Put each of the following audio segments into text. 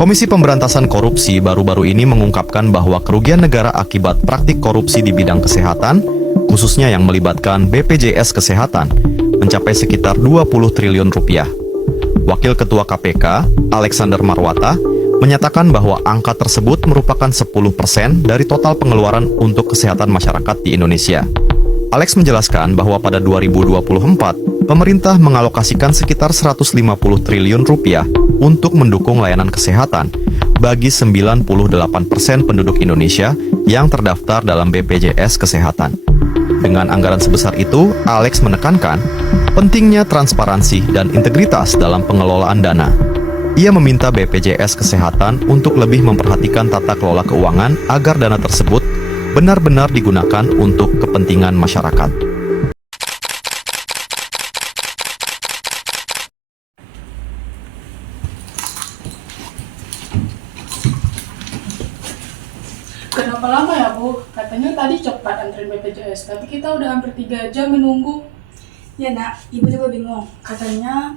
Komisi Pemberantasan Korupsi baru-baru ini mengungkapkan bahwa kerugian negara akibat praktik korupsi di bidang kesehatan, khususnya yang melibatkan BPJS Kesehatan, mencapai sekitar 20 triliun rupiah. Wakil Ketua KPK, Alexander Marwata, menyatakan bahwa angka tersebut merupakan 10% dari total pengeluaran untuk kesehatan masyarakat di Indonesia. Alex menjelaskan bahwa pada 2024, pemerintah mengalokasikan sekitar 150 triliun rupiah untuk mendukung layanan kesehatan bagi 98% penduduk Indonesia yang terdaftar dalam BPJS Kesehatan. Dengan anggaran sebesar itu, Alex menekankan pentingnya transparansi dan integritas dalam pengelolaan dana. Ia meminta BPJS Kesehatan untuk lebih memperhatikan tata kelola keuangan agar dana tersebut benar-benar digunakan untuk kepentingan masyarakat. Kenapa lama ya, Bu? Katanya tadi cepat antri BPJS, tapi kita udah hampir 3 jam menunggu. Ya nak, ibu juga bingung. Katanya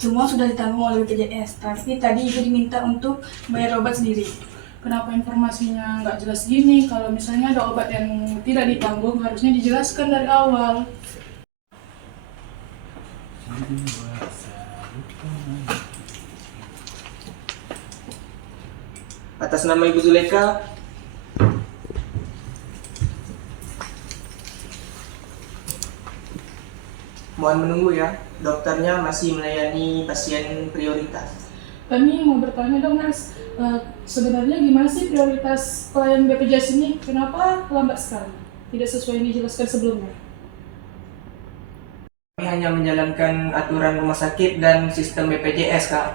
semua sudah ditanggung oleh BPJS, tapi tadi ibu diminta untuk bayar obat sendiri. Kenapa informasinya nggak jelas gini? Kalau misalnya ada obat yang tidak ditanggung, harusnya dijelaskan dari awal. Atas nama Ibu Zuleka, mohon menunggu ya. Dokternya masih melayani pasien prioritas. Kami mau bertanya dong, Mas. Sebenarnya gimana sih prioritas klien BPJS ini? Kenapa lambat sekali? Tidak sesuai yang dijelaskan sebelumnya. Kami hanya menjalankan aturan rumah sakit dan sistem BPJS, Kak.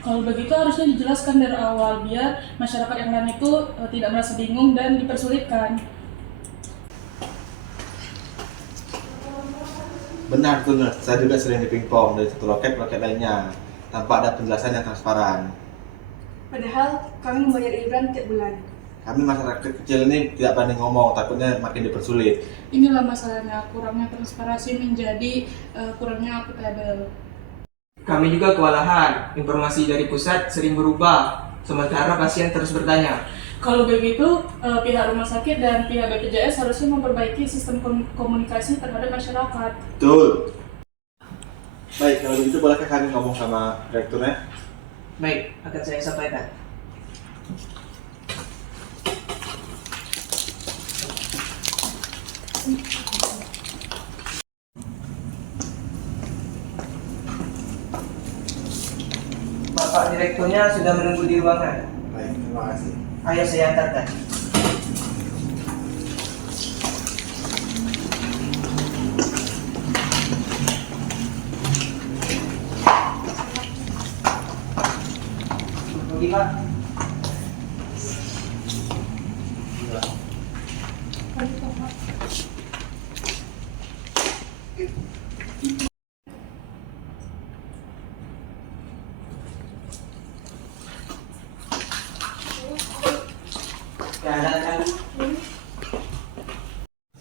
Kalau begitu harusnya dijelaskan dari awal, biar masyarakat yang lain itu tidak merasa bingung dan dipersulitkan. Benar, benar. Saya juga sering dipingpong dari satu loket ke loket lainnya, tanpa ada penjelasan yang transparan. Padahal kami membayar iuran tiap bulan. Kami masyarakat kecil ini tidak berani ngomong, takutnya makin dipersulit. Inilah masalahnya, kurangnya transparansi menjadi kurangnya akuntabel. Kami juga kewalahan. Informasi dari pusat sering berubah, sementara pasien terus bertanya. Kalau begitu, pihak rumah sakit dan pihak BPJS harusnya memperbaiki sistem komunikasi terhadap masyarakat. Betul. Baik, kalau begitu bolehkah kami ngomong sama direkturnya? Baik, akan saya sampaikan. Bapak direkturnya sudah menunggu di ruangan. Baik, terima kasih. Ayo saya antarkan. Pergi, Pak.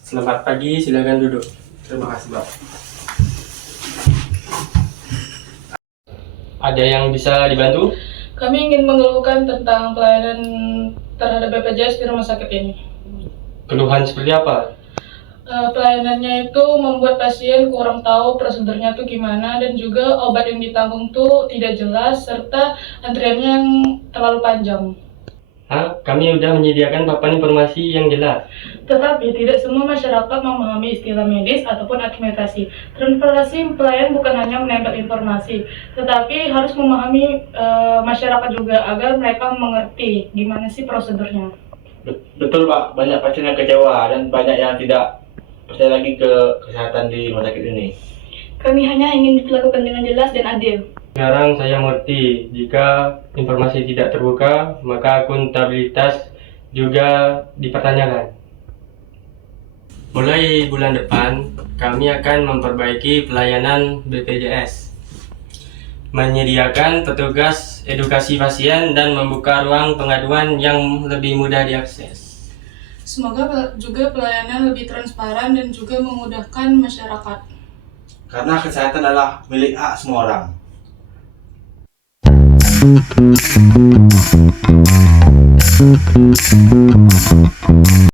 Selamat pagi, silakan duduk. Terima kasih, Pak. Ada yang bisa dibantu? Kami ingin mengeluhkan tentang pelayanan terhadap BPJS di rumah sakit ini. Keluhan seperti apa? Pelayanannya itu membuat pasien kurang tahu prosedurnya tuh gimana, dan juga obat yang ditanggung tuh tidak jelas, serta antriannya yang terlalu panjang. Kami sudah menyediakan papan informasi yang jelas. Tetapi tidak semua masyarakat memahami istilah medis ataupun administrasi. Transparansi pelayan bukan hanya menempel informasi, tetapi harus memahami masyarakat juga agar mereka mengerti gimana sih prosedurnya. Betul Pak, banyak pasien yang kecewa dan banyak yang tidak percaya lagi ke kesehatan di rumah sakit ini. Kami hanya ingin diperlakukan dengan jelas dan adil. Sekarang saya mengerti, jika informasi tidak terbuka, maka akuntabilitas juga dipertanyakan. Mulai bulan depan, kami akan memperbaiki pelayanan BPJS, menyediakan petugas edukasi pasien dan membuka ruang pengaduan yang lebih mudah diakses. Semoga juga pelayanan lebih transparan dan juga memudahkan masyarakat. Karena kesehatan adalah milik hak semua orang.